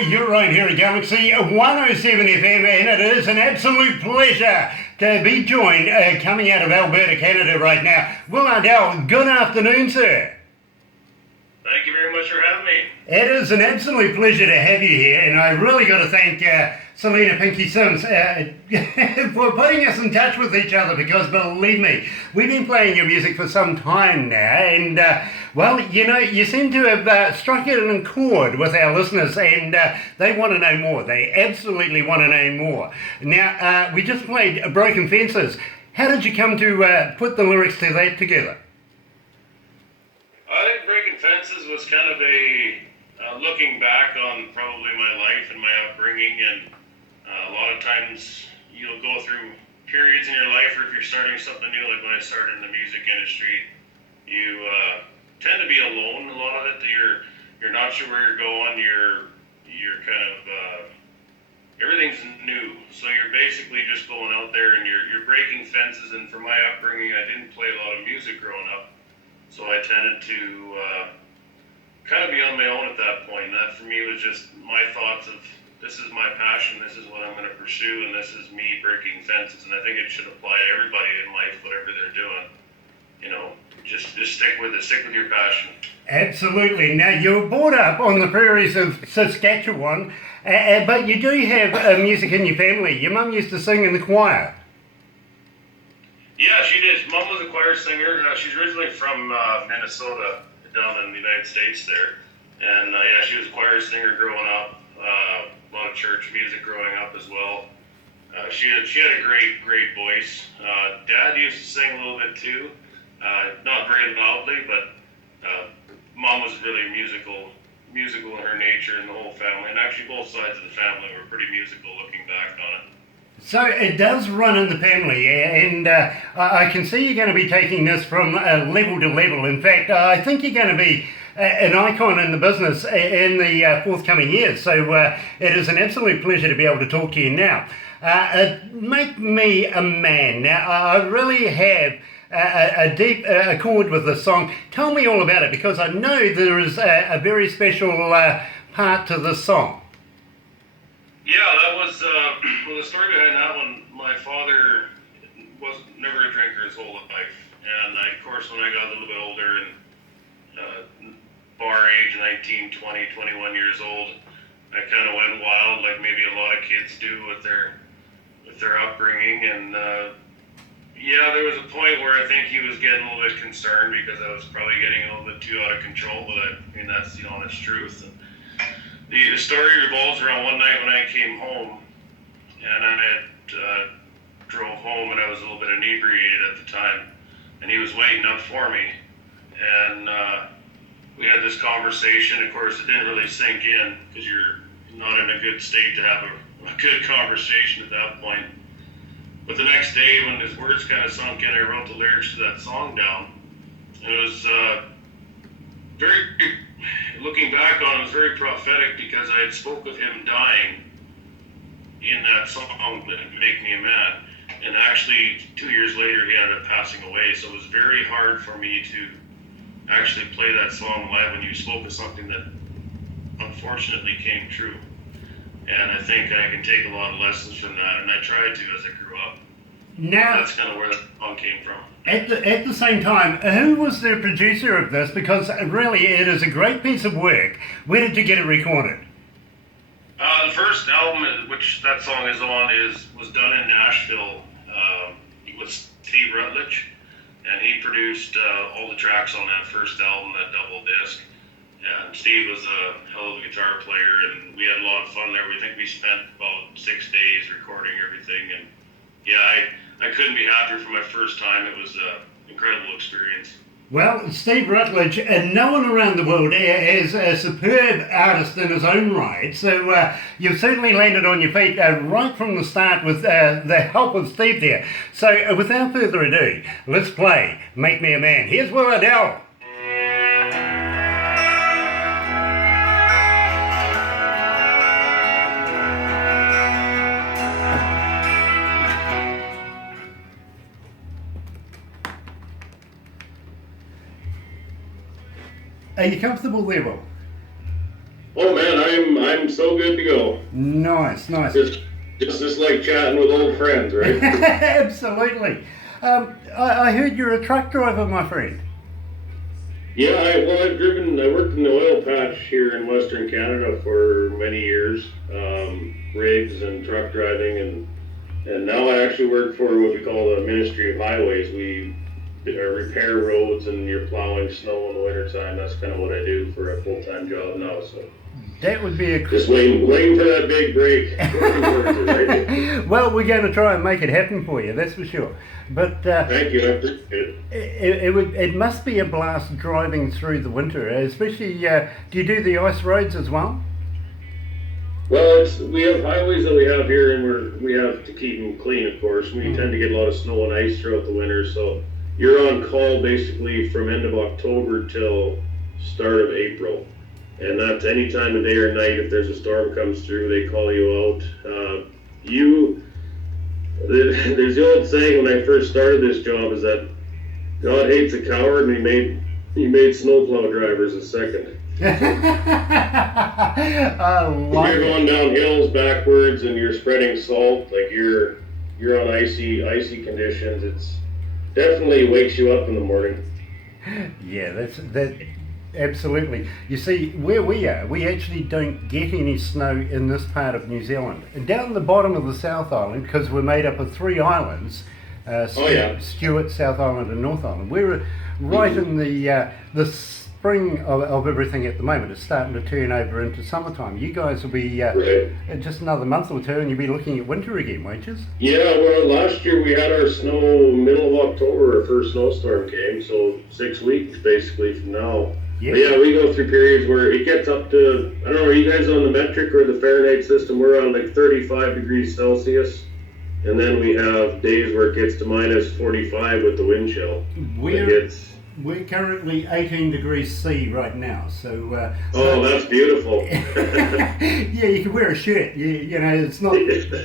You're right here at Galaxy 107 FM, and it is an absolute pleasure to be joined coming out of Alberta, Canada right now. Will Ardell, good afternoon, sir. Thank you very much for having me. It is an absolute pleasure to have you here, and I really got to thank Selena Pinky Sims for putting us in touch with each other, because believe me, we've been playing your music for some time now, and well, you know, you seem to have struck an chord with our listeners, and they want to know more. They absolutely want to know more. Now, we just played Broken Fences. How did you come to put the lyrics to that together? I think Breaking Fences was kind of a looking back on probably my life and my upbringing, and a lot of times you'll go through periods in your life, or if you're starting something new, like when I started in the music industry, you tend to be alone a lot of it. You're not sure where you're going. You're kind of everything's new, so you're basically just going out there and you're breaking fences. And for my upbringing, I didn't play a lot of music growing up. So I tended to kind of be on my own at that point. And that for me was just my thoughts of, this is my passion, this is what I'm going to pursue, and this is me breaking fences. And I think it should apply to everybody in life, whatever they're doing. You know, just stick with it, stick with your passion. Absolutely. Now, you were brought up on the prairies of Saskatchewan, but you do have music in your family. Your mum used to sing in the choir. Yeah, she did. Mom was a choir singer. She's originally from Minnesota, down in the United States there. And yeah, she was a choir singer growing up. A lot of church music growing up as well. She had a great voice. Dad used to sing a little bit too. Not very loudly, but Mom was really musical in her nature, and the whole family. And actually both sides of the family were pretty musical looking back on it. So it does run in the family, and I can see you're going to be taking this from level to level. In fact, I think you're going to be an icon in the business in the forthcoming years. So it is an absolute pleasure to be able to talk to you now. Make Me a Man. Now, I really have a deep accord with this song. Tell me all about it, because I know there is a very special part to this song. Yeah, that was, well, the story behind that one, my father was never a drinker his whole life. And of course, when I got a little bit older, and bar age, 19, 20, 21 years old, I kind of went wild, like maybe a lot of kids do with their upbringing. And yeah, there was a point where I think he was getting a little bit concerned, because I was probably getting a little bit too out of control, but I mean, that's the honest truth. And the story revolves around one night when I came home, and I had drove home, and I was a little bit inebriated at the time, and he was waiting up for me, and we had this conversation. Of course, it didn't really sink in, because you're not in a good state to have a good conversation at that point. But the next day, when his words kind of sunk in, I wrote the lyrics to that song down, and it was looking back on it, was very prophetic, because I had spoke of him dying in that song, Make Me a Man. And actually, 2 years later, he ended up passing away. So it was very hard for me to actually play that song live when you spoke of something that unfortunately came true. And I think I can take a lot of lessons from that, and I tried to as I grew up. Now, that's kind of where that song came from. At the same time, who was the producer of this? Because really, it is a great piece of work. Where did you get it recorded? The first album, which that song is on, was done in Nashville. It was Steve Rutledge, and he produced all the tracks on that first album, that double disc. And Steve was a hell of a guitar player, and we had a lot of fun there. We think we spent about 6 days recording everything, and yeah, I couldn't be happier for my first time. It was an incredible experience. Well, Steve Rutledge, no one around the world is a superb artist in his own right, so you've certainly landed on your feet right from the start with the help of Steve there. So without further ado, let's play Make Me a Man. Here's Will Ardell. Are you comfortable there, Will? Oh man, I'm so good to go. Nice, nice. Just like chatting with old friends, right? Absolutely. I heard you're a truck driver, my friend. Yeah, I worked in the oil patch here in Western Canada for many years, rigs and truck driving, and now I actually work for what we call the Ministry of Highways. We repair roads and you're plowing snow in the wintertime. That's kind of what I do for a full-time job now. So That would be a just waiting for that big break. Looking forward to it, right? well, we're going to try and make it happen for you, that's for sure. But Thank you, I appreciate it. it must be a blast driving through the winter, especially. Do you do the ice roads as well? Well, we have highways that we have here, and we have to keep them clean. Of course, we tend to get a lot of snow and ice throughout the winter, so you're on call basically from end of October till start of April, and that's any time of day or night. If there's a storm comes through, they call you out. There's the old saying when I first started this job is that God hates a coward, and he made snowplow drivers a second. I like You're it. going down hills backwards and you're spreading salt, like you're on icy conditions. It's definitely wakes you up in the morning. Yeah, that. Absolutely. You see, where we are, we actually don't get any snow in this part of New Zealand. And down the bottom of the South Island, because we're made up of three islands, Stewart, South Island, and North Island. We're right in the spring of everything at the moment. It's starting to turn over into summertime. You guys will be Right. just another month or two, and you'll be looking at winter again, won't you? Yeah, well, last year we had our snow middle of October. Our first snowstorm came, so 6 weeks basically from now. Yeah. But yeah, we go through periods where it gets up to, I don't know, are you guys on the metric or the Fahrenheit system? We're on like 35 degrees Celsius. And then we have days where it gets to minus 45 with the wind chill. We're currently 18 degrees C right now, so. That's beautiful. Yeah, you can wear a shirt. You know, it's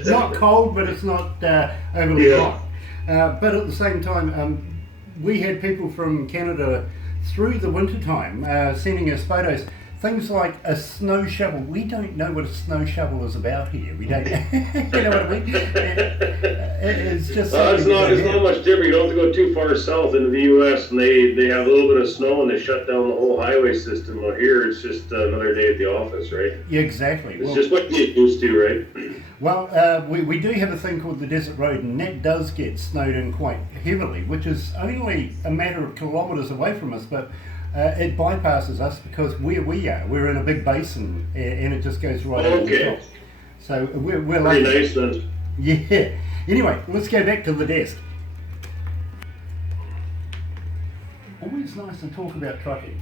not cold, but it's not overly hot. But at the same time, we had people from Canada through the winter time sending us photos. Things like a snow shovel. We don't know what a snow shovel is about here. We don't. You know what I mean? It's just. It's not much different. You don't have to go too far south into the U.S. and they have a little bit of snow and they shut down the whole highway system. Well, here it's just another day at the office, right? Yeah, exactly. It's just what you get used to, right? Well, we do have a thing called the Desert Road, and that does get snowed in quite heavily, which is only a matter of kilometres away from us, but it bypasses us because where we are, we're in a big basin, and it just goes right over the top. So we're pretty nice then. Yeah. Anyway, let's go back to the desk. Always nice to talk about trucking.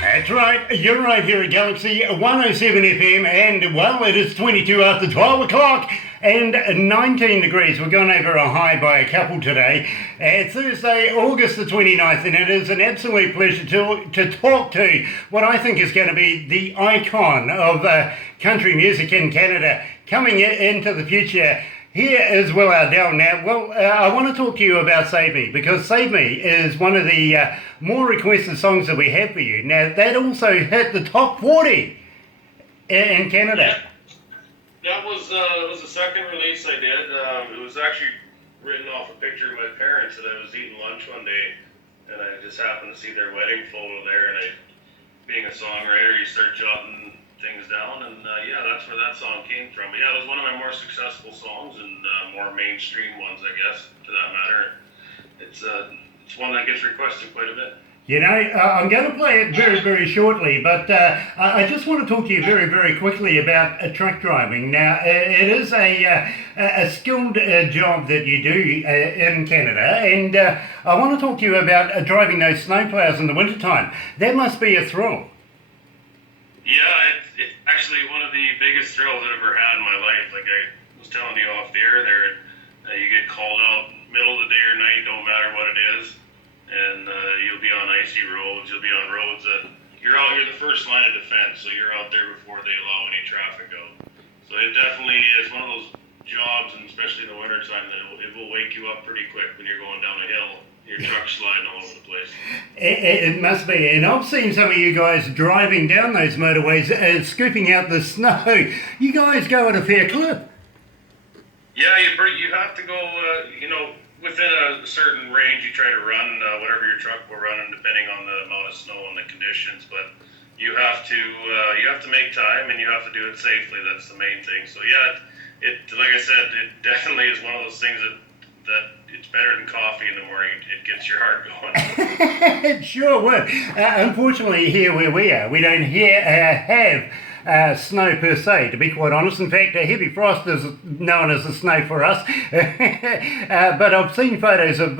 That's right, you're right here at Galaxy 107 FM, and well, it is 22 after 12 o'clock and 19 degrees. We're going over a high by a couple today. It's Thursday, August the 29th, and it is an absolute pleasure to talk to what I think is going to be the icon of country music in Canada coming into the future. Here is Ardell now. Well, I want to talk to you about Save Me, because Save Me is one of the more requested songs that we have for you. Now, that also hit the top 40 in Canada. Yeah. That was the second release I did. It was actually written off a picture of my parents that I was eating lunch one day, and I just happened to see their wedding photo there, and being a songwriter, you start jotting things down, and that's where that song came from. But yeah, it was one of my more successful songs and more mainstream ones, I guess, to that matter. it's one that gets requested quite a bit. You know, I'm going to play it very, very shortly, but I just want to talk to you very, very quickly about truck driving. Now, it is a skilled job that you do in Canada, and I want to talk to you about driving those snowplows in the wintertime. That must be a thrill. Yeah, it's actually one of the biggest thrills I've ever had in my life. Like I was telling you off the air there, you get called out middle of the day or night, don't matter what it is, and you'll be on icy roads, you'll be on roads that you're the first line of defense, so you're out there before they allow any traffic out. So it definitely is one of those jobs, and especially in the wintertime, that it will wake you up pretty quick when you're going down a hill. Your truck's sliding all over the place. It must be, and I've seen some of you guys driving down those motorways, scooping out the snow. You guys go at a fair clip. Yeah, you have to go, within a certain range. You try to run whatever your truck will run, depending on the amount of snow and the conditions. But you have to make time, and you have to do it safely. That's the main thing. So yeah, it like I said, it definitely is one of those things that it's better than coffee in the morning. It gets your heart going. It sure would. Unfortunately, here where we are, we don't have snow per se, to be quite honest. In fact, a heavy frost is known as the snow for us. But I've seen photos of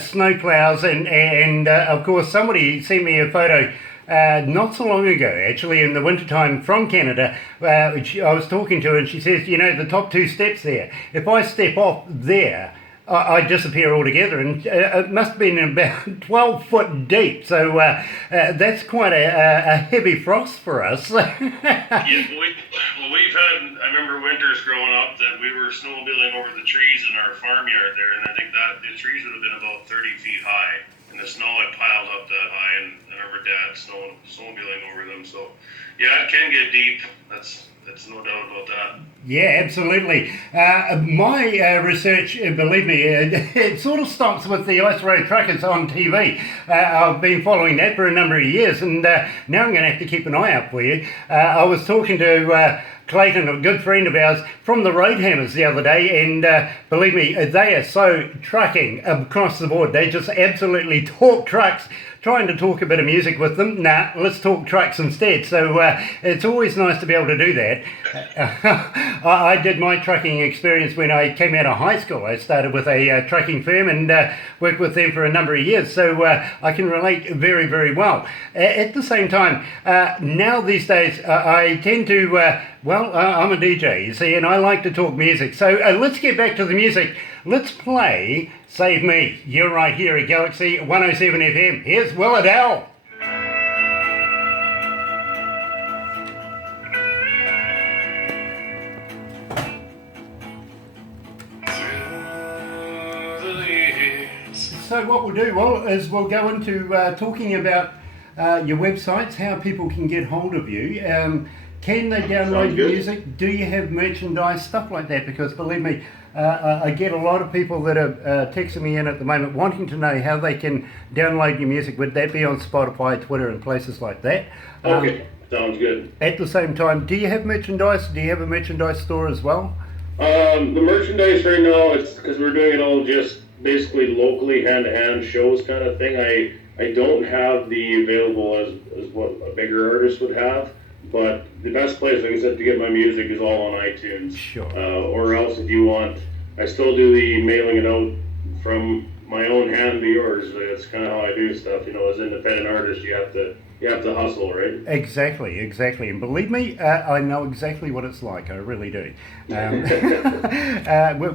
snow plows, and of course somebody sent me a photo not so long ago, actually, in the wintertime from Canada, which I was talking to, and she says, you know, the top two steps there, if I step off there, I disappear altogether, and it must have been about 12 foot deep, so that's quite a heavy frost for us. Yeah, we've had, I remember winters growing up that we were snowmobiling over the trees in our farmyard there, and I think that the trees would have been about 30 feet high, and the snow had piled up that high, and I remember Dad snowmobiling over them, so yeah, it can get deep. That's no doubt about that. Yeah, absolutely. My research, believe me, it sort of stops with the Ice Road Truckers on TV. I've been following that for a number of years, and now I'm going to have to keep an eye out for you. I was talking to Clayton, a good friend of ours, from the Road Hammers the other day, and believe me, they are so trucking across the board. They just absolutely talk trucks. Trying to talk a bit of music with them. Nah, let's talk trucks instead. So it's always nice to be able to do that. I did my trucking experience when I came out of high school. I started with a trucking firm and worked with them for a number of years. So I can relate very, very well. At the same time, now these days, I tend to, I'm a DJ, you see, and I like to talk music. So let's get back to the music. Let's play Save Me. You're right here at Galaxy 107 FM. Here's Ardell. So what we'll do is we'll go into talking about your websites, how people can get hold of you. Can they download your music? Do you have merchandise, stuff like that? Because believe me, I get a lot of people that are texting me in at the moment wanting to know how they can download your music. Would that be on Spotify, Twitter, and places like that? Okay, sounds good. At the same time, do you have merchandise? Do you have a merchandise store as well? The merchandise right now, it's because we're doing it all just basically locally, hand-to-hand shows kind of thing. I don't have the available as what a bigger artist would have. But the best place, like I said, to get my music is all on iTunes. Sure. Or else, if you want, I still do the mailing it out from my own hand to yours. That's kind of how I do stuff. You know, as an independent artist, you have to hustle, right? Exactly. And believe me, I know exactly what it's like. I really do.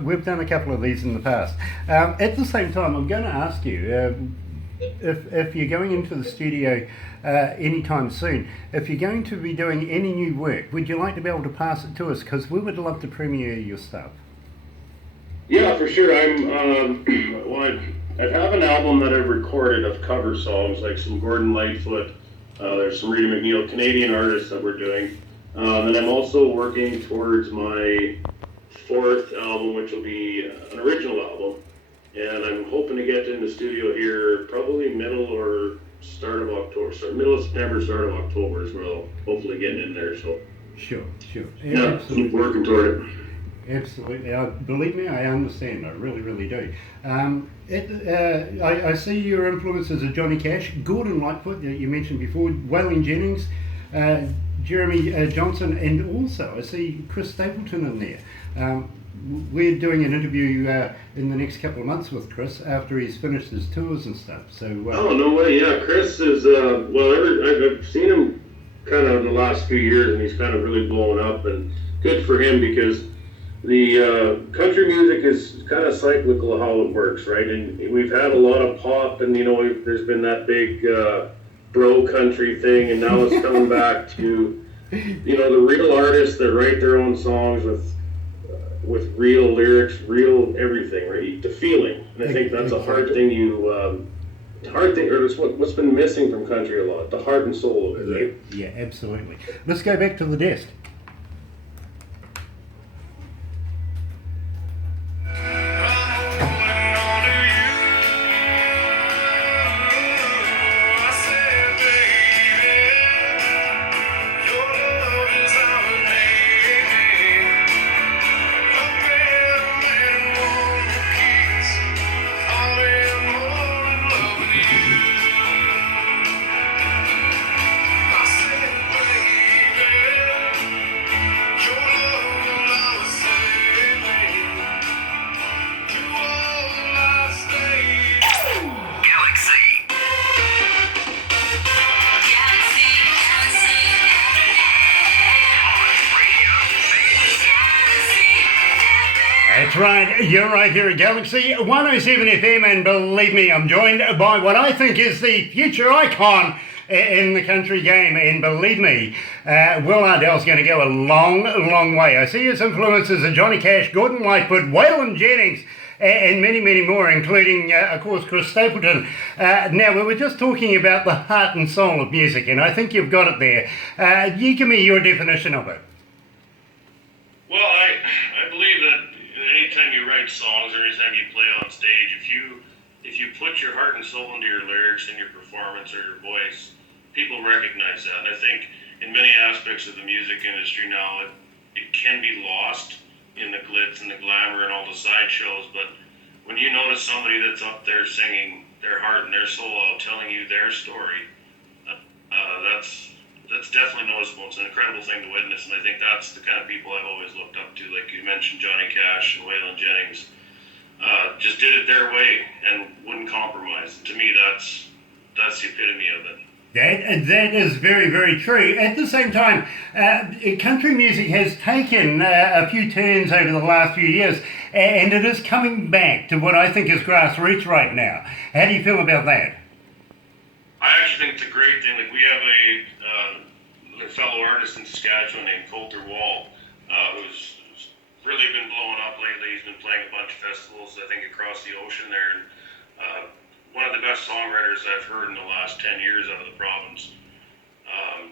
We've done a couple of these in the past. At the same time, I'm going to ask you. If you're going into the studio anytime soon, if you're going to be doing any new work, would you like to be able to pass it to us? Because we would love to premiere your stuff. Yeah, for sure. I have an album that I've recorded of cover songs, like some Gordon Lightfoot. There's some Reid McNeil, Canadian artists that we're doing. And I'm also working towards my fourth album, which will be an original album. And I'm hoping to get in the studio here probably middle or start of October. So middle of September, start of October is where I'll hopefully get in there. So Sure. Yeah, keep working toward it. Absolutely. Believe me, I understand. I really, really do. I see your influences are Johnny Cash, Gordon Lightfoot, that you mentioned before, Waylon Jennings, Jeremy Johnson, and also I see Chris Stapleton in there. We're doing an interview in the next couple of months with Chris after he's finished his tours and stuff. So. Oh, no way! Yeah, Chris is I've seen him kind of in the last few years, and he's kind of really blowing up, and good for him because the country music is kind of cyclical how it works, right? And we've had a lot of pop, and there's been that big bro country thing, and now it's coming back to the real artists that write their own songs with real lyrics, real everything, right? The feeling, and I think that's a hard thing or it's what's been missing from country a lot, the heart and soul of it, right? Yeah, absolutely. Let's go back to the desk. That's right, you're right here at Galaxy 107 FM, and believe me, I'm joined by what I think is the future icon in the country game, and believe me, Will Ardell's going to go a long, long way. I see his influences are Johnny Cash, Gordon Lightfoot, Waylon Jennings, and many, many more, including, of course, Chris Stapleton. Now, we were just talking about the heart and soul of music, and I think you've got it there. You give me your definition of it. Well, I believe that anytime you write songs or anytime you play on stage, if you put your heart and soul into your lyrics and your performance or your voice, people recognize that. And I think in many aspects of the music industry now, it can be lost in the glitz and the glamour and all the sideshows. But when you notice somebody that's up there singing their heart and their soul out, telling you their story, that's definitely noticeable. It's an incredible thing to witness, and I think that's the kind of people I've always looked up to. Like you mentioned, Johnny Cash and Waylon Jennings, just did it their way and wouldn't compromise. To me, that's the epitome of it. That is very, very true. At the same time, country music has taken a few turns over the last few years, and it is coming back to what I think is grassroots right now. How do you feel about that? I actually think it's a great thing. Like we have a fellow artist in Saskatchewan named Coulter Wall, who's really been blowing up lately. He's been playing a bunch of festivals, I think, across the ocean there. And one of the best songwriters I've heard in the last 10 years out of the province.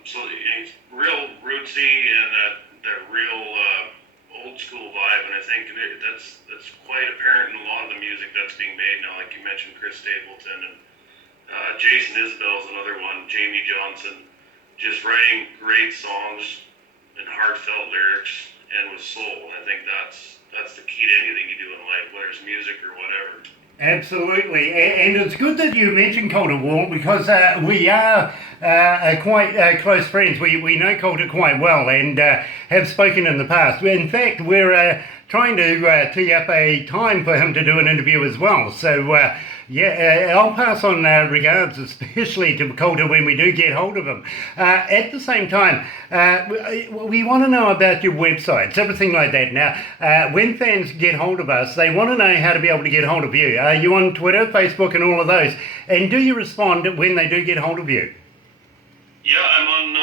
So it's real rootsy and that real old school vibe, and I think that's quite apparent in a lot of the music that's being made now. Like you mentioned, Chris Stapleton and Jason Isbell's another one, Jamie Johnson, just writing great songs and heartfelt lyrics and with soul. And I think that's the key to anything you do in life, whether it's music or whatever. Absolutely, and it's good that you mentioned Coulter Wall because we are quite close friends. We know Coulter quite well and have spoken in the past. In fact, we're trying to tee up a time for him to do an interview as well. So, I'll pass on regards, especially to Coulter when we do get hold of him. At the same time, we want to know about your websites, everything like that. Now, when fans get hold of us, they want to know how to be able to get hold of you. Are you on Twitter, Facebook, and all of those? And do you respond when they do get hold of you? Yeah, I'm on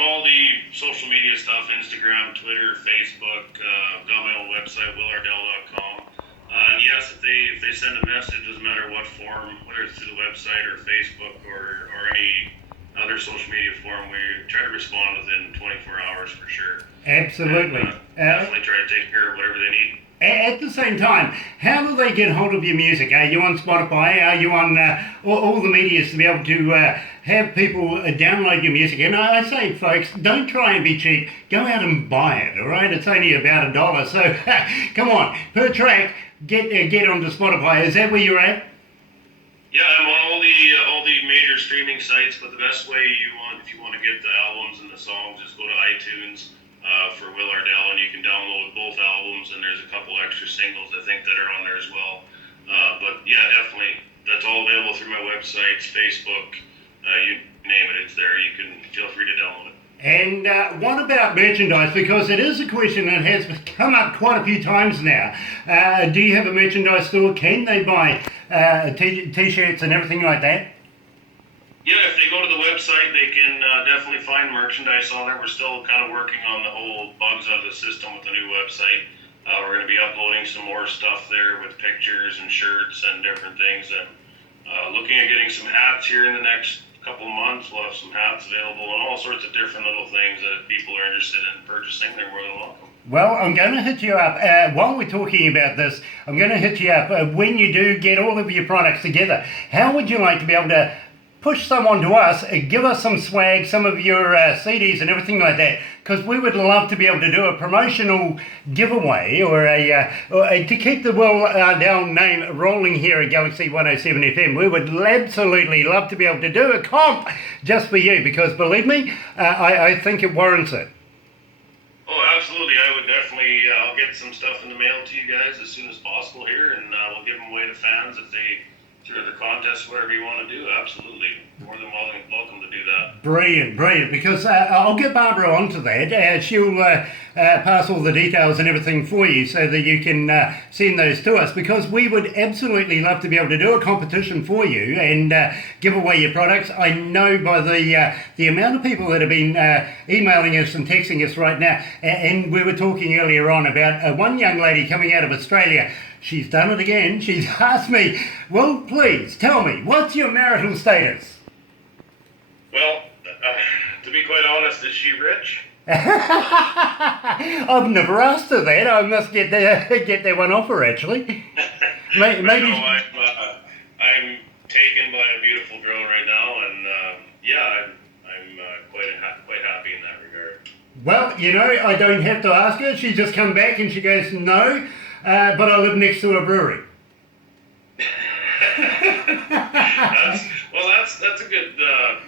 all the social media stuff, Instagram, Twitter, Facebook. I've got my own website, willardell.com. And yes, if they send a message, doesn't matter what form, whether it's through the website or Facebook or any other social media form, we try to respond within 24 hours for sure. Absolutely. And, definitely try to take care of whatever they need. At the same time, how do they get hold of your music? Are you on Spotify? Are you on all the medias to be able to have people download your music? And I say, folks, don't try and be cheap. Go out and buy it, all right? It's only about $1. So come on, per track, get onto Spotify. Is that where you're at? Yeah, I'm on all the major streaming sites, but the best way if you want to get the albums and the songs, is go to iTunes for Will Ardell, and you can download both albums, and there's a couple extra singles I think that are on there as well. But yeah, definitely, that's all available through my websites, Facebook, you name it, it's there. You can feel free to download it. And what about merchandise? Because it is a question that has come up quite a few times now. Do you have a merchandise store? Can they buy t-shirts and everything like that? Yeah, if they go to the website, they can definitely find merchandise on there. We're still kind of working on the whole bugs out of the system with the new website. We're going to be uploading some more stuff there with pictures and shirts and different things. And looking at getting some hats here in the next couple months. We'll have some hats available and all sorts of different little things that if people are interested in purchasing, they're more than welcome. Well, I'm going to hit you up, while we're talking about this, I'm going to hit you up when you do get all of your products together. How would you like to be able to push someone to us, give us some swag, some of your CDs and everything like that, because we would love to be able to do a promotional giveaway or to keep the Will Ardell name rolling here at Galaxy 107 FM. We would absolutely love to be able to do a comp just for you, because believe me, I think it warrants it. Oh, absolutely. I would definitely, I'll get some stuff in the mail to you guys as soon as possible here, and we'll give them away to fans if they, through the contest, whatever you want to do. Absolutely. More than welcome to do that. Brilliant, brilliant. Because I'll get Barbara onto that. She'll pass all the details and everything for you so that you can send those to us, because we would absolutely love to be able to do a competition for you and give away your products. I know by the amount of people that have been emailing us and texting us right now, and we were talking earlier on about one young lady coming out of Australia. She's done it again. She's asked me, well, please tell me, what's your marital status? Well, to be quite honest, is she rich? I've never asked her that. I must get that one off her, actually. Maybe. No, I'm taken by a beautiful girl right now, and yeah, I'm quite happy in that regard. Well, you know, I don't have to ask her. She just come back and she goes, no, but I live next to a brewery. That's a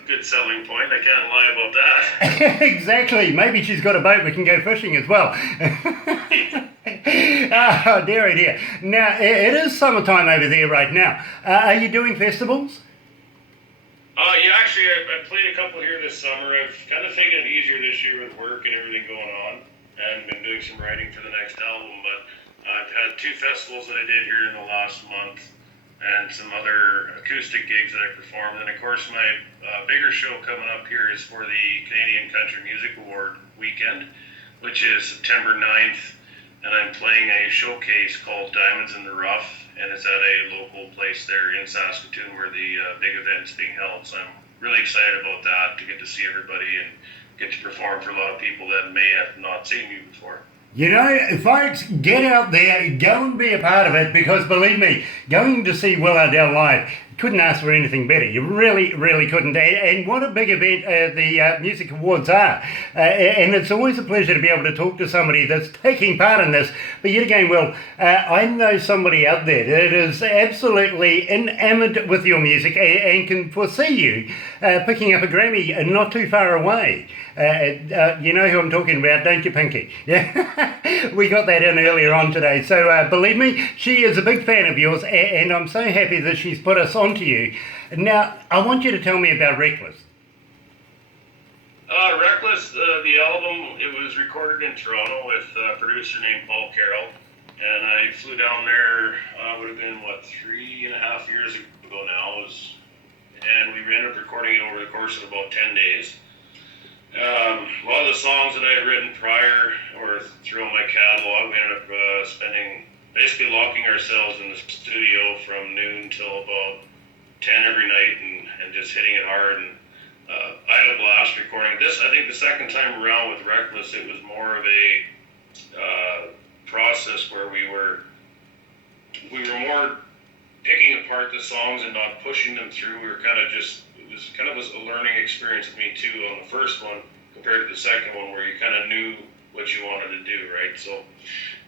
good selling point. I can't lie about that. Exactly. Maybe she's got a boat we can go fishing as well. Oh, dear, oh dear. Now, it is summertime over there right now. Are you doing festivals? Yeah, actually, I played a couple here this summer. I've kind of taken it easier this year with work and everything going on, and been doing some writing for the next album, but I've had 2 festivals that I did here in the last month, and some other acoustic gigs that I performed. And of course, my bigger show coming up here is for the Canadian Country Music Award weekend, which is September 9th, and I'm playing a showcase called Diamonds in the Rough, and it's at a local place there in Saskatoon where the big event's being held. So I'm really excited about that, to get to see everybody and get to perform for a lot of people that may have not seen me before. You know, folks, get out there, go and be a part of it, because believe me, going to see Will Ardell live, couldn't ask for anything better. You really, really couldn't. And what a big event the Music Awards are. And it's always a pleasure to be able to talk to somebody that's taking part in this. But yet again, Will, I know somebody out there that is absolutely enamored with your music and can foresee you picking up a Grammy not too far away. You know who I'm talking about, don't you, Pinky? Yeah, we got that in earlier on today. So believe me, she is a big fan of yours, and I'm so happy that she's put us on to you. Now, I want you to tell me about Reckless. Reckless, the album, it was recorded in Toronto with a producer named Paul Carroll, and I flew down there, would have been, 3.5 years ago now, and we ended up recording it over the course of about 10 days. A lot of the songs that I had written prior or throughout my catalog, we ended up basically locking ourselves in the studio from noon till about 10 every night and just hitting it hard. And I had a blast recording this. I think the second time around with Reckless, it was more of a process process where we were more picking apart the songs and not pushing them through. We were kind of just, it was kind of a learning experience with me too on the first one compared to the second one, where you kind of knew what you wanted to do, right? So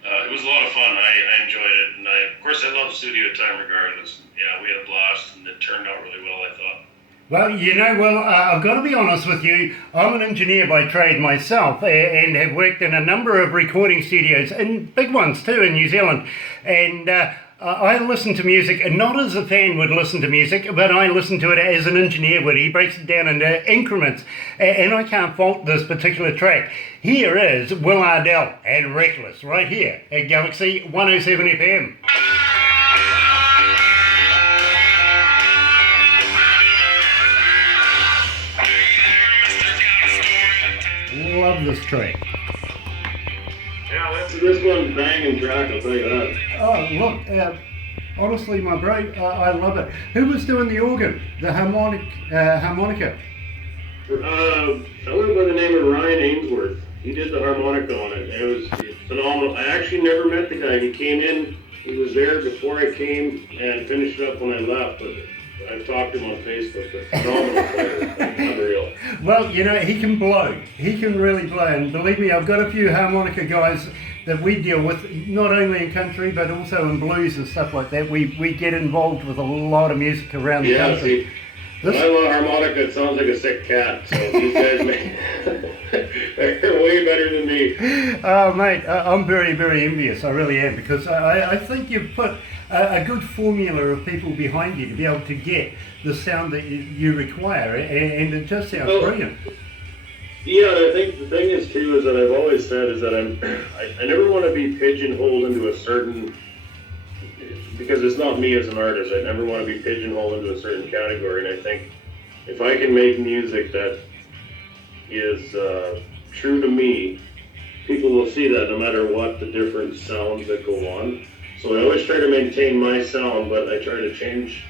it was a lot of fun. I enjoyed it, and of course I love the studio time regardless. Yeah, we had a blast, and it turned out really well, I thought. Well, I've got to be honest with you. I'm an engineer by trade myself, and have worked in a number of recording studios, and big ones too in New Zealand. And I listen to music, and not as a fan would listen to music, but I listen to it as an engineer would. He breaks it down into increments, and I can't fault this particular track. Here is Will Ardell and Reckless, right here at Galaxy 107 FM. Love this track. Yeah, this one's banging track, I'll tell you that. Oh, look, honestly, my bro, I love it. Who was doing the organ, the harmonica? A fellow by the name of Ryan Ainsworth. He did the harmonica on it. It was phenomenal. I actually never met the guy. He came in, he was there before I came and finished it up when I left, but I've talked to him on Facebook. But phenomenal player, unreal. Well, he can blow. He can really blow. And believe me, I've got a few harmonica guys that we deal with, not only in country, but also in blues and stuff like that. We get involved with a lot of music around the country. See, when I love harmonica, it sounds like a sick cat. So these guys, they're way better than me. Oh, mate, I'm very, very envious. I really am, because I think you've put a good formula of people behind you to be able to get the sound that you require, and it just sounds brilliant. Yeah, I think the thing is too is that I've always said is that I never want to be pigeonholed into a certain, because it's not me as an artist. I never want to be pigeonholed into a certain category, and I think if I can make music that is true to me, people will see that no matter what the different sounds that go on. So I always try to maintain my sound, but I try to change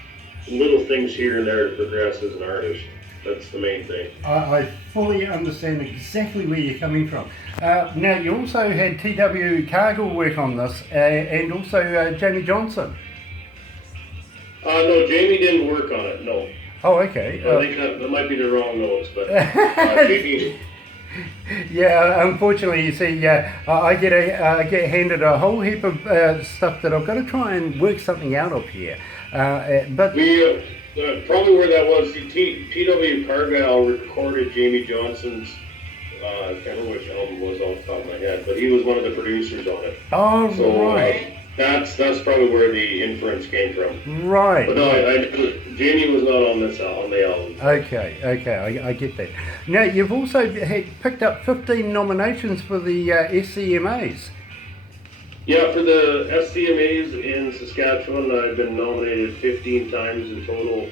little things here and there to progress as an artist. That's the main thing. I fully understand exactly where you're coming from. Now, you also had T.W. Cargill work on this, and also Jamie Johnson. No, Jamie didn't work on it, no. Oh, okay. I think that might be the wrong notes, but Jamie... Yeah, unfortunately, you see, I get handed a whole heap of stuff that I've got to try and work something out of here. But probably where that was, T.W. Cargill recorded Jamie Johnson's, I can't remember which album it was off the top of my head, but he was one of the producers on it. Oh, so, right. That's probably where the inference came from. Right. But no, Jamie was not on the album. Okay, I get that. Now, you've also picked up 15 nominations for the SCMAs. Yeah, for the SCMAs in Saskatchewan, I've been nominated 15 times in total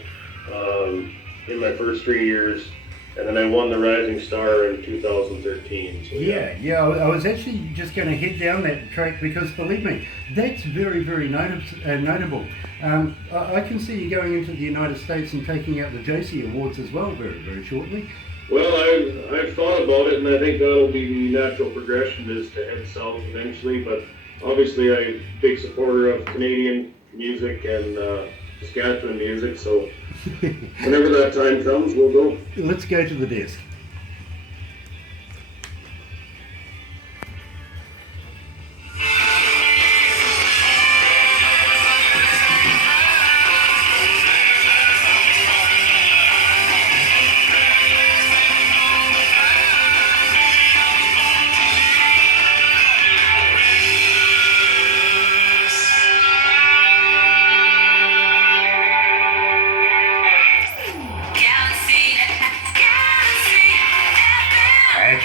in my first 3 years. And then I won the Rising Star in 2013. So yeah, I was actually just going to head down that track because, believe me, that's very, very notable. I can see you going into the United States and taking out the JC Awards as well very, very shortly. Well, I've thought about it, and I think that'll be the natural progression is to head south eventually. But obviously, I'm a big supporter of Canadian music and Saskatchewan music, so whenever that time comes, we'll go. Let's go to the desk.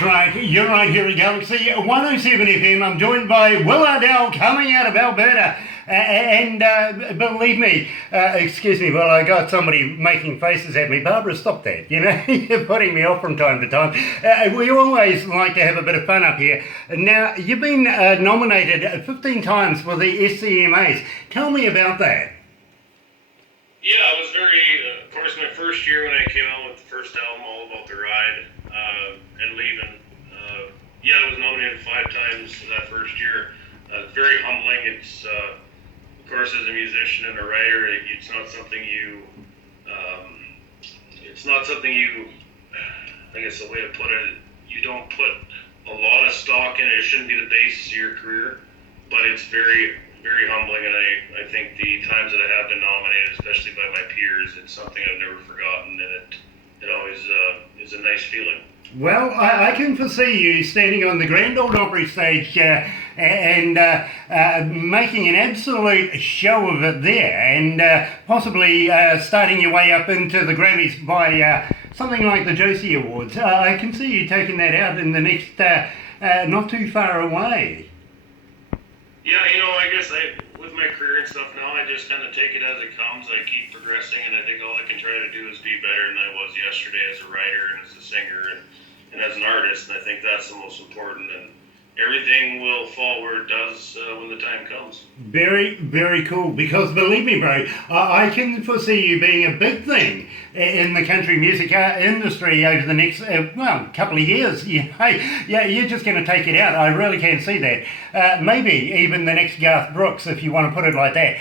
Right, you're right here at Galaxy 107 FM. I'm joined by Will Ardell coming out of Alberta. And believe me, excuse me, well, I got somebody making faces at me. Barbara, stop that, you're putting me off from time to time. We always like to have a bit of fun up here. Now, you've been nominated 15 times for the SCMAs. Tell me about that. Yeah, it was very, of course, my first year when I came out with the first album, All About the Ride, and leaving. I was nominated 5 times that first year. very humbling. It's of course, as a musician and a writer, it's not something you. It's not something you. I guess the way to put it, you don't put a lot of stock in it. It shouldn't be the basis of your career, but it's very, very humbling. And I think the times that I have been nominated, especially by my peers, it's something I've never forgotten, and it always is a nice feeling. Well, I can foresee you standing on the Grand Ole Opry stage and making an absolute show of it there, and possibly starting your way up into the Grammys by something like the Josie Awards. I can see you taking that out in the next, not too far away. Yeah, I guess with my career and stuff now, I just kind of take it as it comes. I keep progressing, and I think all I can try to do is be better than I was yesterday as a writer and as a singer and as an artist. And I think that's the most important. And everything will fall where it does when the time comes. Very, very cool. Because believe me, bro, I can foresee you being a big thing in the country music industry over the next, couple of years. Yeah, you're just going to take it out. I really can see that. Maybe even the next Garth Brooks, if you want to put it like that.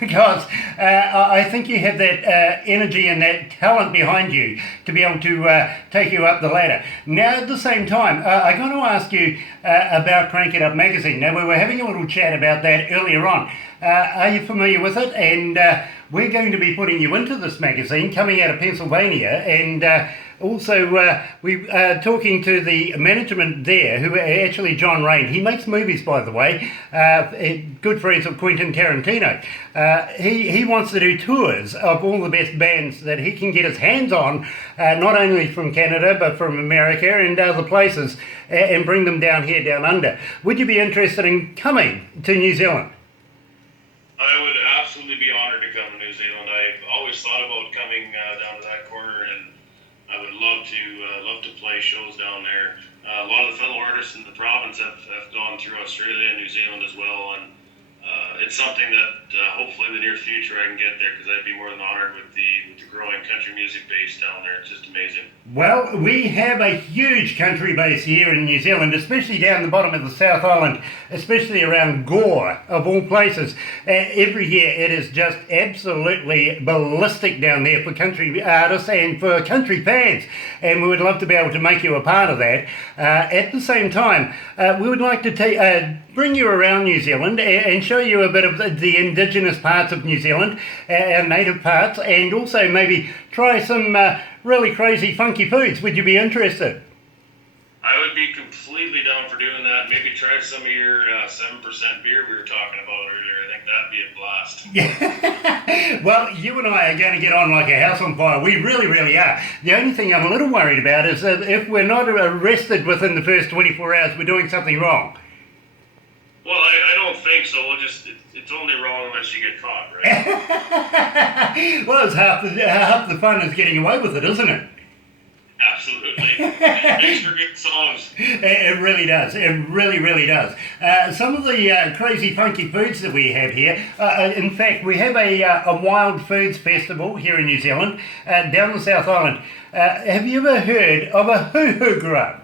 Because I think you have that energy and that talent behind you to be able to take you up the ladder. Now, at the same time, I'm going to ask you about Crank It Up magazine. Now, we were having a little chat about that earlier on. Are you familiar with it? And we're going to be putting you into this magazine coming out of Pennsylvania, and also we are talking to the management there, who are actually John Reid. He makes movies, by the way, good friends of Quentin Tarantino. He wants to do tours of all the best bands that he can get his hands on, not only from Canada but from America and other places, and bring them down here, down under. Would you be interested in coming to New Zealand? I would absolutely be honored to come to New Zealand. I've always thought about coming down to that corner, and I would love to play shows down there. A lot of the fellow artists in the province have gone through Australia and New Zealand as well, and it's something that hopefully in the near future I can get there, because I'd be more than honored with the growing country music base down there. It's just amazing. Well, we have a huge country base here in New Zealand, especially down the bottom of the South Island, especially around Gore, of all places. Every year it is just absolutely ballistic down there for country artists and for country fans, and we would love to be able to make you a part of that. At the same time, we would like to bring you around New Zealand and show you a bit of the indigenous parts of New Zealand, our native parts, and also maybe try some really crazy funky foods. Would you be interested? I would be completely down for doing that. Maybe try some of your 7% beer we were talking about earlier. I think that'd be a blast. Yeah. Well, you and I are going to get on like a house on fire. We really, really are. The only thing I'm a little worried about is that if we're not arrested within the first 24 hours, we're doing something wrong. Well, I don't think so. It's only wrong unless you get caught, right? Well, it's half the fun is getting away with it, isn't it? Absolutely. Makes for good songs. It really does. It really, really does. Some of the crazy funky foods that we have here, in fact, we have a wild foods festival here in New Zealand, down the South Island. Have you ever heard of a hoo-hoo grub?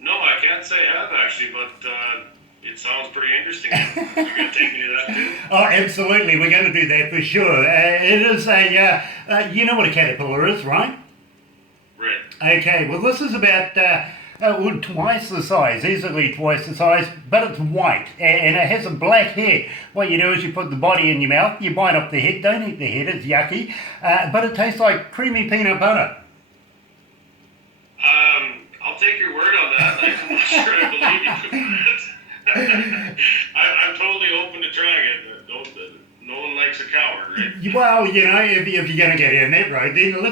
No, I can't say I have actually, but it sounds pretty interesting. You're going to take me to that too? Oh, absolutely. We're going to do that for sure. It is you know what a caterpillar is, right? Right. Okay, well this is about twice the size, easily twice the size, but it's white and it has a black head. What you do is you put the body in your mouth, you bite off the head, don't eat the head, it's yucky, but it tastes like creamy peanut butter. I'll take your word on that. I'm not sure I believe you. I'm totally open to trying it. No one likes a coward, right? Well, if you're going to go down that road, then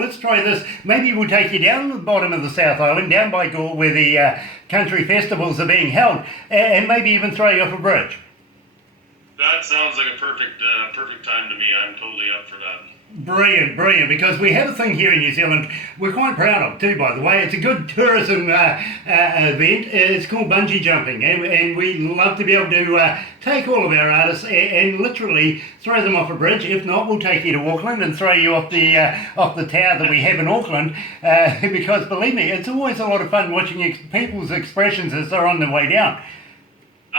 let's try this. Maybe we'll take you down to the bottom of the South Island, down by Gore, where the country festivals are being held, and maybe even throw you off a bridge. That sounds like a perfect time to me. I'm totally up for that. Brilliant, brilliant, because we have a thing here in New Zealand we're quite proud of too, by the way. It's a good tourism event. It's called bungee jumping, and we love to be able to take all of our artists and literally throw them off a bridge. If not, we'll take you to Auckland and throw you off the tower that we have in Auckland, because believe me, it's always a lot of fun watching people's expressions as they're on their way down.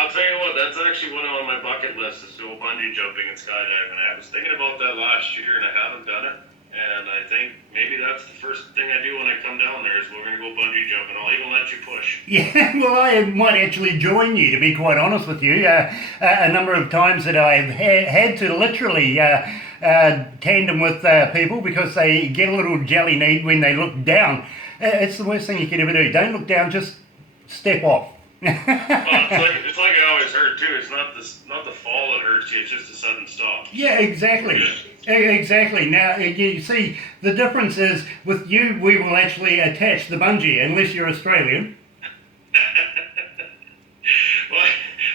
I'll tell you what, that's actually one on my bucket list is to go bungee jumping and skydiving. I was thinking about that last year and I haven't done it. And I think maybe that's the first thing I do when I come down there is we're going to go bungee jumping. I'll even let you push. Yeah, well, I might actually join you, to be quite honest with you. A number of times that I've had to literally tandem with people because they get a little jelly need when they look down. It's the worst thing you could ever do. Don't look down, just step off. Well, it's like I always heard too. It's not the fall that hurts you. It's just a sudden stop. Yeah, exactly. Exactly. Now, you see, the difference is with you, we will actually attach the bungee, unless you're Australian. Well,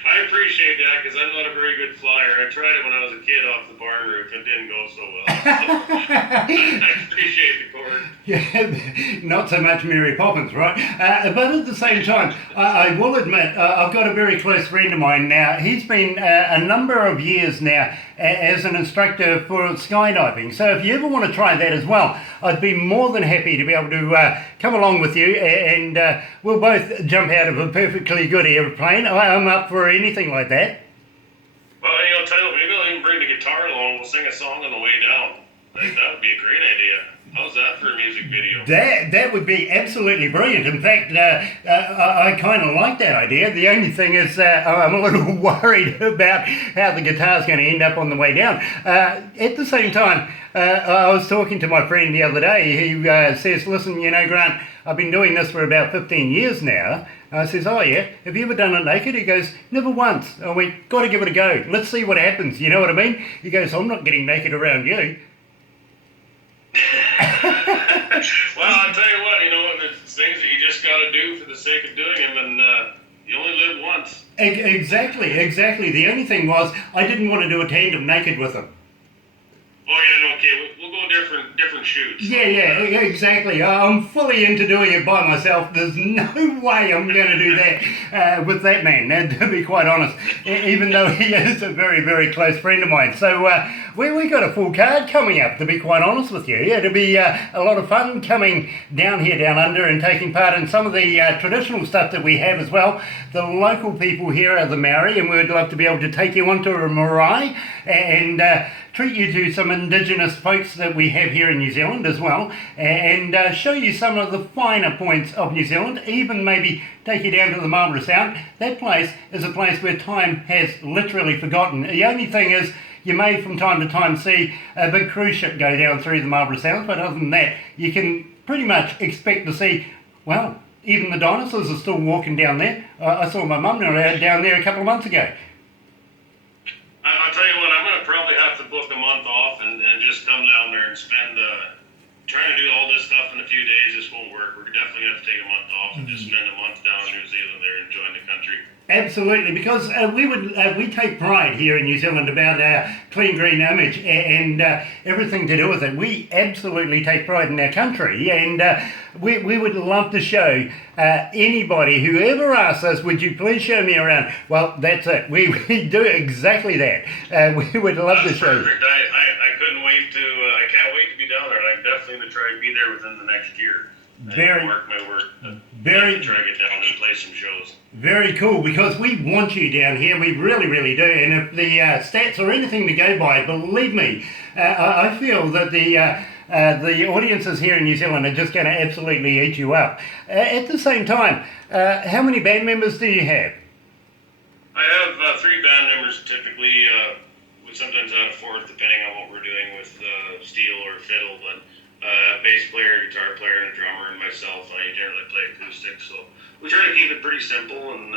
I appreciate that because I'm not a very good flyer. I tried it when I was a kid off the barn roof. It didn't go so well. I appreciate the cord. Yeah, not so much Mary Poppins, right? But at the same time, I will admit, I've got a very close friend of mine now. He's been a number of years now as an instructor for skydiving. So if you ever want to try that as well, I'd be more than happy to be able to come along with you and we'll both jump out of a perfectly good airplane. I'm up for anything like that. Well, tell you what, maybe I'll even bring the guitar along. We'll sing a song on the way down. That would be a great idea. How's that for a music video? That would be absolutely brilliant. In fact, I kind of like that idea. The only thing is I'm a little worried about how the guitar's going to end up on the way down. At the same time, I was talking to my friend the other day. He says, listen, Grant, I've been doing this for about 15 years now. I says, oh yeah, have you ever done it naked? He goes, never once. I went, got to give it a go. Let's see what happens. You know what I mean? He goes, I'm not getting naked around you. Well, I'll tell you what, there's things that you just got to do for the sake of doing them, and you only live once. Exactly. The only thing was, I didn't want to do a tandem naked with him. Oh yeah, okay, we'll go different shoots. Yeah, exactly. I'm fully into doing it by myself. There's no way I'm going to do that with that man, to be quite honest, even though he is a very, very close friend of mine. So we got a full card coming up, to be quite honest with you. Yeah, it'll be a lot of fun coming down here, down under, and taking part in some of the traditional stuff that we have as well. The local people here are the Maori, and we'd love to be able to take you onto a marae and treat you to some indigenous folks that we have here in New Zealand as well, and show you some of the finer points of New Zealand, even maybe take you down to the Marlborough Sound. That place is a place where time has literally forgotten. The only thing is, you may from time to time see a big cruise ship go down through the Marlborough Sound, but other than that, you can pretty much expect to see, well, even the dinosaurs are still walking down there. I saw my mum down there a couple of months ago. I'll tell you what, I'm going to probably have to book a month off and just come down there and spend, trying to do all this stuff in a few days just won't work. We're definitely going to have to take a month off and just spend a month down in New Zealand there enjoying the country. Absolutely, because we take pride here in New Zealand about our clean green image and everything to do with it. We absolutely take pride in our country, and we would love to show anybody who ever asks us, would you please show me around? Well, that's it. We do exactly that. We would love to show you. I couldn't wait to, I can't wait to be down there, and I'm definitely going to try to be there within the next year. Mark my word. Try to get down and play some shows. Very cool, because we want you down here. We really, really do. And if the stats are anything to go by, believe me, I feel that the audiences here in New Zealand are just going to absolutely eat you up. At the same time, how many band members do you have? I have 3 band members typically. We sometimes add a 4th depending on what we're doing with steel or fiddle, but a bass player, guitar player, and a drummer, and myself. I generally play acoustic, so we try to keep it pretty simple, and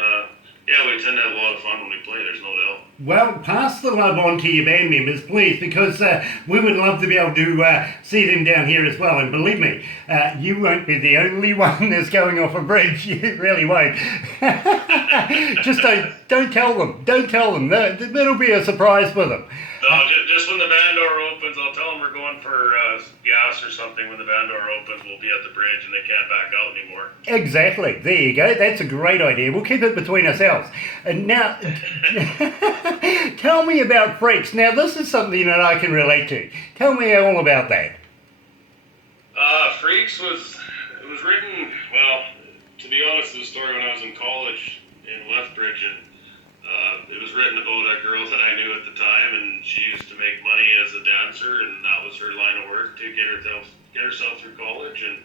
yeah, we tend to have a lot of fun when we play, there's no doubt. Well, pass the love on to your band members, please, because we would love to be able to see them down here as well, and believe me, you won't be the only one that's going off a bridge. You really won't. Just don't tell them. Don't tell them. That'll be a surprise for them. No, just when the van door opens, I'll tell them we're going for gas or something. When the van door opens, we'll be at the bridge and they can't back out anymore. Exactly. There you go. That's a great idea. We'll keep it between ourselves. And now, tell me about Freaks. Now, this is something that I can relate to. Tell me all about that. Freaks was written, well, to be honest, the story when I was in college in Lethbridge, and it was written about a girl that I knew at the time, and she used to make money as a dancer, and that was her line of work to get herself through college, and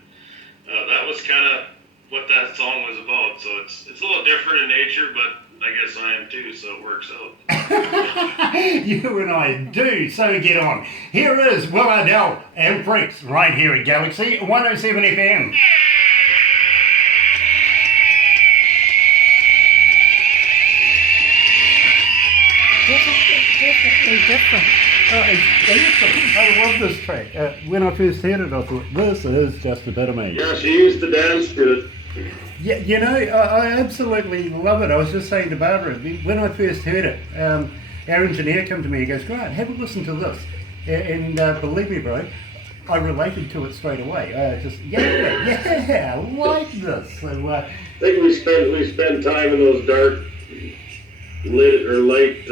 that was kind of what that song was about. So it's a little different in nature, but I guess I am too, so it works out. You and I do, so get on. Here is Will Ardell and Freaks right here at Galaxy 107 FM. Definitely different. Oh, it's awesome. I love this track. When I first heard it, I thought, this is just a bit of me. Yeah, she used to dance to it. Yeah, you know, I absolutely love it. I was just saying to Barbara, when I first heard it, our engineer came to me and goes, Grant, have a listen to this. And believe me, bro, I related to it straight away. I like this. So, I think we spent time in those dark light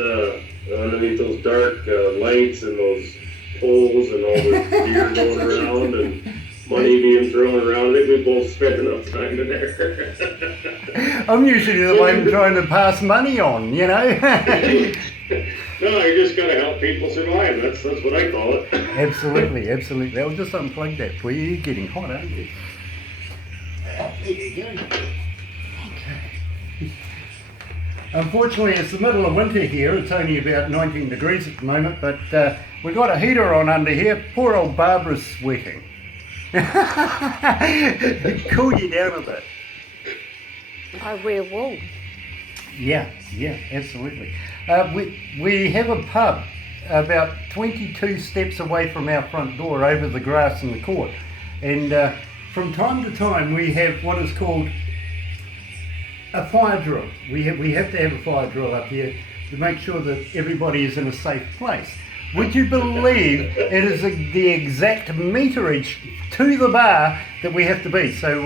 underneath those dark lights and those poles and all the beer going around and money being thrown around. I think we both spent enough time in there. I'm usually the one trying to pass money on, you know. No, you just gotta help people survive. That's what I call it. Absolutely. I'll just unplug that for you. You're getting hot, aren't you? There you go. Okay. Unfortunately, it's the middle of winter here. It's only about 19 degrees at the moment, but we've got a heater on under here. Poor old Barbara's sweating. Cool you down a bit. I wear wool. Yeah, absolutely. We have a pub about 22 steps away from our front door over the grass in the court. And from time to time we have what is called a fire drill. We have to have a fire drill up here to make sure that everybody is in a safe place. Would you believe it is the exact meterage to the bar that we have to be? So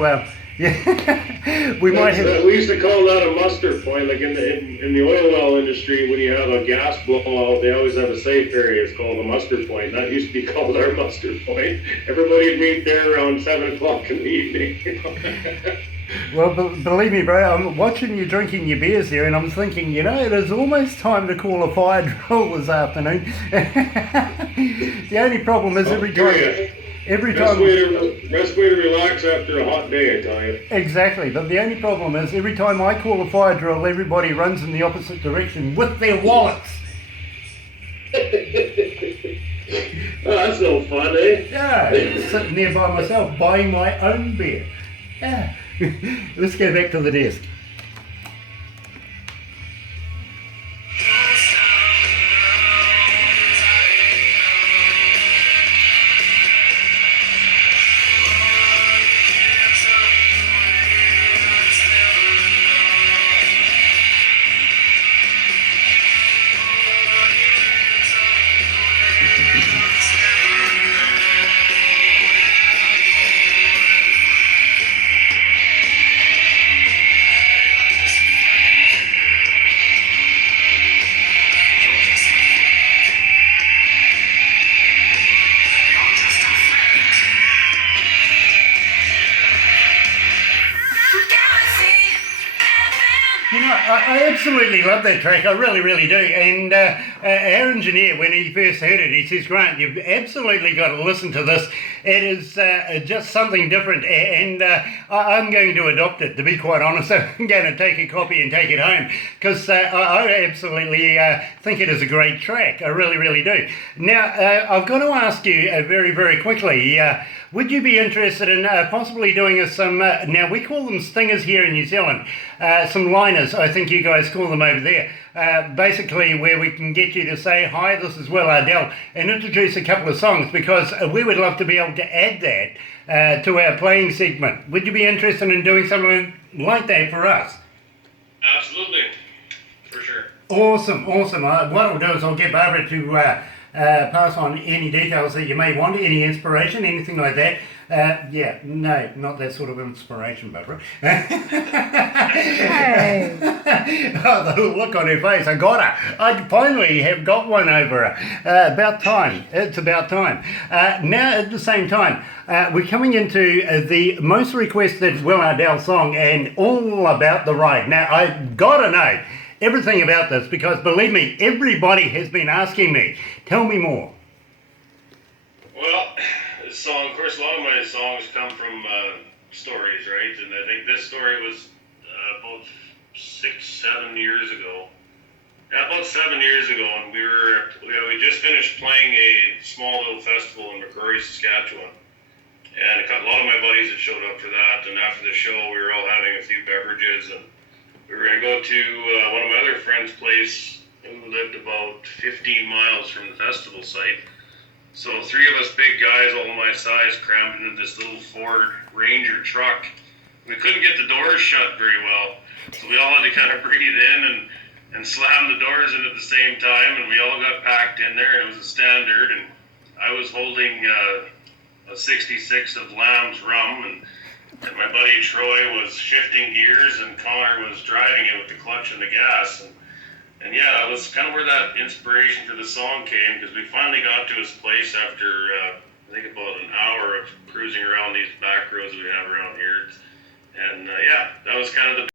yeah, we might have. We used to call that a muster point. Like in the oil well industry, when you have a gas blowout, they always have a safe area. It's called a muster point. That used to be called our muster point. Everybody would meet there around 7 o'clock in the evening. Well, believe me, bro, I'm watching you drinking your beers there, and I'm thinking, you know, it is almost time to call a fire drill this afternoon. The only problem is every time. Best way to relax after a hot day, I tell you. Exactly, but the only problem is every time I call a fire drill, everybody runs in the opposite direction with their wallets. Oh, that's no fun, eh? Yeah, sitting there by myself buying my own beer. Yeah. Let's go back to the desk. I absolutely love that track. I really do. And our engineer, when he first heard it, he says, Grant, you've absolutely got to listen to this. It is just something different, and I'm going to adopt it, to be quite honest. I'm going to take a copy and take it home, because I absolutely think it is a great track. I really do. Now, I've got to ask you very quickly, would you be interested in possibly doing some, now we call them stingers here in New Zealand, some liners, I think you guys call them over there, basically where we can get you to say, hi, this is Will Ardell, and introduce a couple of songs, because we would love to be able to add that to our playing segment. Would you be interested in doing something like that for us? Absolutely, for sure. Awesome. What I'll do is I'll get Barbara to pass on any details that you may want, any inspiration, anything like that. No, not that sort of inspiration, Barbara. Hey. Oh, the look on her face, I got her. I finally have got one over her. About time. It's about time. Now, at the same time, we're coming into the most requested Will Ardell song, and all about the ride. Now, I've got to know, everything about this, because believe me, everybody has been asking me. Tell me more. Well, this song, of course, a lot of my songs come from stories, right? And I think this story was about 6, 7 years ago. Yeah, about 7 years ago, and we just finished playing a small little festival in McCrory, Saskatchewan, and a lot of my buddies had showed up for that. And after the show, we were all having a few beverages, and we were going to go to one of my other friends' place who lived about 15 miles from the festival site. So 3 of us big guys, all my size, crammed into this little Ford Ranger truck. We couldn't get the doors shut very well, so we all had to kind of breathe in and slam the doors in at the same time, and we all got packed in there, and it was a standard, and I was holding a 66 of Lamb's rum, and my buddy Troy was shifting gears, and Connor was driving it with the clutch and the gas, and yeah, it was kind of where that inspiration for the song came, because we finally got to his place after I think about an hour of cruising around these back roads we have around here, and yeah, that was kind of the